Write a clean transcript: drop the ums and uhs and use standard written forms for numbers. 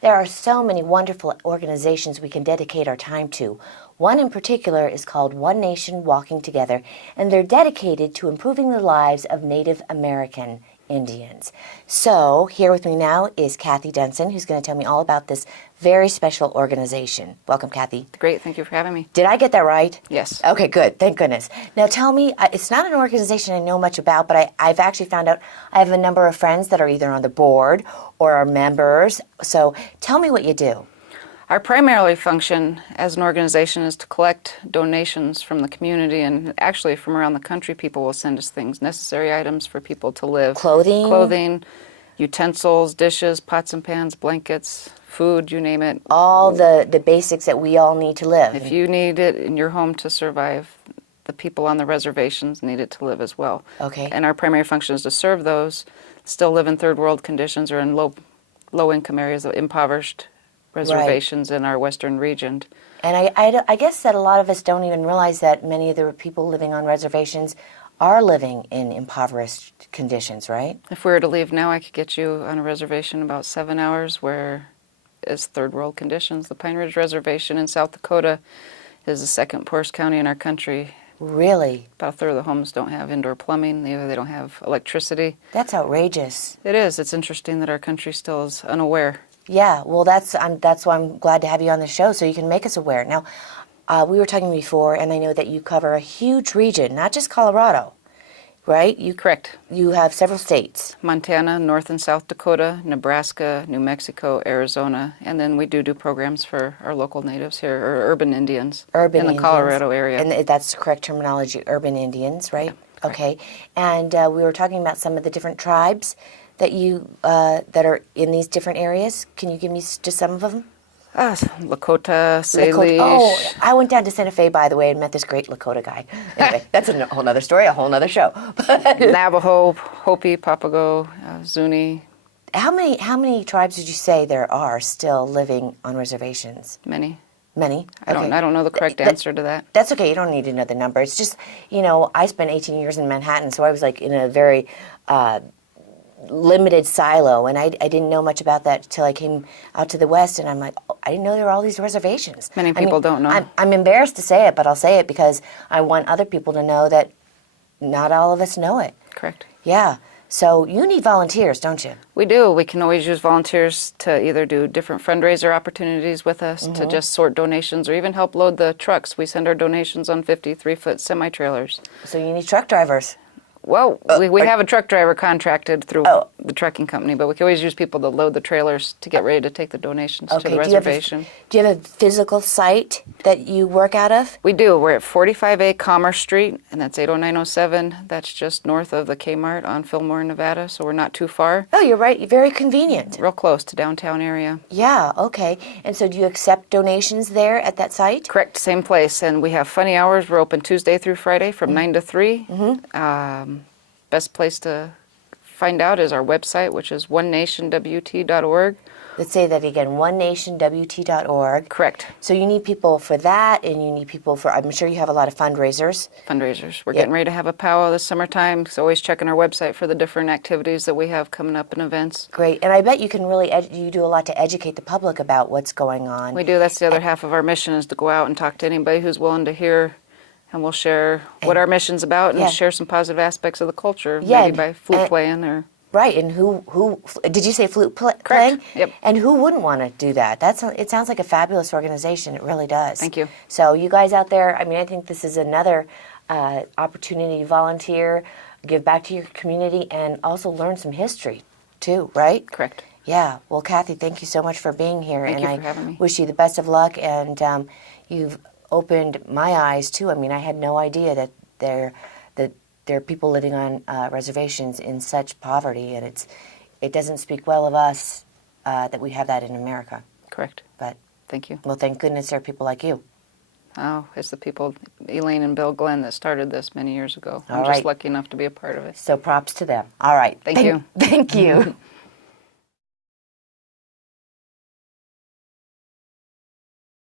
There are so many wonderful organizations we can dedicate our time to. One in particular is called One Nation Walking Together, and they're dedicated to improving the lives of Native American Indians. So here with me now is Cathy Denson, who's going to tell me all about this very special organization. Welcome, Cathy. Great. Thank you for having me. Did I get that right? Yes. Okay, good. Thank goodness. Now tell me, it's not an organization I know much about, but I've actually found out I have a number of friends that are either on the board or are members. So tell me what you do. Our primary function as an organization is to collect donations from the community, and actually from around the country. People will send us things, necessary items for people to live. Clothing, utensils, dishes, pots and pans, blankets, food, you name it. All the basics that we all need to live. If you need it in your home to survive, the people on the reservations need it to live as well. Okay. And our primary function is to serve those still live in third world conditions or in low income areas, impoverished reservations in our western region. And I guess that a lot of us don't even realize that many of the people living on reservations are living in impoverished conditions, right? If we were to leave now, I could get you on a reservation about 7 hours where it's third world conditions. The Pine Ridge Reservation in South Dakota is the second poorest county in our country. Really? About a third of the homes don't have indoor plumbing. They don't have electricity. That's outrageous. It is. It's interesting that our country still is unaware. Yeah, well, that's why I'm glad to have you on the show, so you can make us aware. Now, we were talking before, and I know that you cover a huge region, not just Colorado, right? Correct. You have several states. Montana, North and South Dakota, Nebraska, New Mexico, Arizona, and then we do programs for our local natives here, or urban Indians in the Colorado area. And that's the correct terminology, urban Indians, right? Yeah, okay. And we were talking about some of the different tribes that that are in these different areas. Can you give me just some of them? Lakota, Salish. Oh, I went down to Santa Fe, by the way, and met this great Lakota guy. Anyway, that's a whole other story, a whole other show. Navajo, Hopi, Papago, Zuni. How many tribes did you say there are still living on reservations? Many. Many? I don't know the correct answer to that. That's okay. You don't need to know the number. It's just, I spent 18 years in Manhattan, so I was like in a very limited silo, and I didn't know much about that until I came out to the West, and I'm like, oh, I didn't know there were all these reservations. Many people don't know. I'm embarrassed to say it, but I'll say it because I want other people to know that not all of us know it. Correct. Yeah. So you need volunteers, don't you? We do. We can always use volunteers to either do different fundraiser opportunities with us, to just sort donations, or even help load the trucks. We send our donations on 53-foot semi-trailers. So you need truck drivers. Well, we have a truck driver contracted through the trucking company, but we can always use people to load the trailers to get ready to take the donations to the reservation. Do you have a physical site that you work out of? We do. We're at 45A Commerce Street, and that's 80907. That's just north of the Kmart on Fillmore, Nevada, so we're not too far. Oh, you're right. Very convenient. Real close to downtown area. Yeah, okay. And so do you accept donations there at that site? Correct. Same place. And we have funny hours. We're open Tuesday through Friday from 9 to 3. Best place to find out is our website, which is onenationwt.org. Let's say that again, onenationwt.org. Correct. So you need people for that, and you need people for, I'm sure you have a lot of fundraisers. We're getting ready to have a powwow this summertime, so always checking our website for the different activities that we have coming up and events. Great. And I bet you can really, you do a lot to educate the public about what's going on. We do. That's the other half of our mission, is to go out and talk to anybody who's willing to hear. And we'll share what our mission's about, and share some positive aspects of the culture, maybe by flute playing or... Right, and who did you say flute playing? Yep. And who wouldn't want to do that? It sounds like a fabulous organization. It really does. Thank you. So you guys out there, I think this is another opportunity to volunteer, give back to your community, and also learn some history, too, right? Correct. Yeah. Well, Cathy, thank you so much for being here. Thank you for having me. Wish you the best of luck, and you've opened my eyes too. I had no idea that there are people living on reservations in such poverty, and it doesn't speak well of us that we have that in America. Correct. But thank you. Well, thank goodness there are people like you. Oh, it's the people, Elaine and Bill Glenn, that started this many years ago. I'm All just right. lucky enough to be a part of it. So props to them. All right. Thank you. Thank you.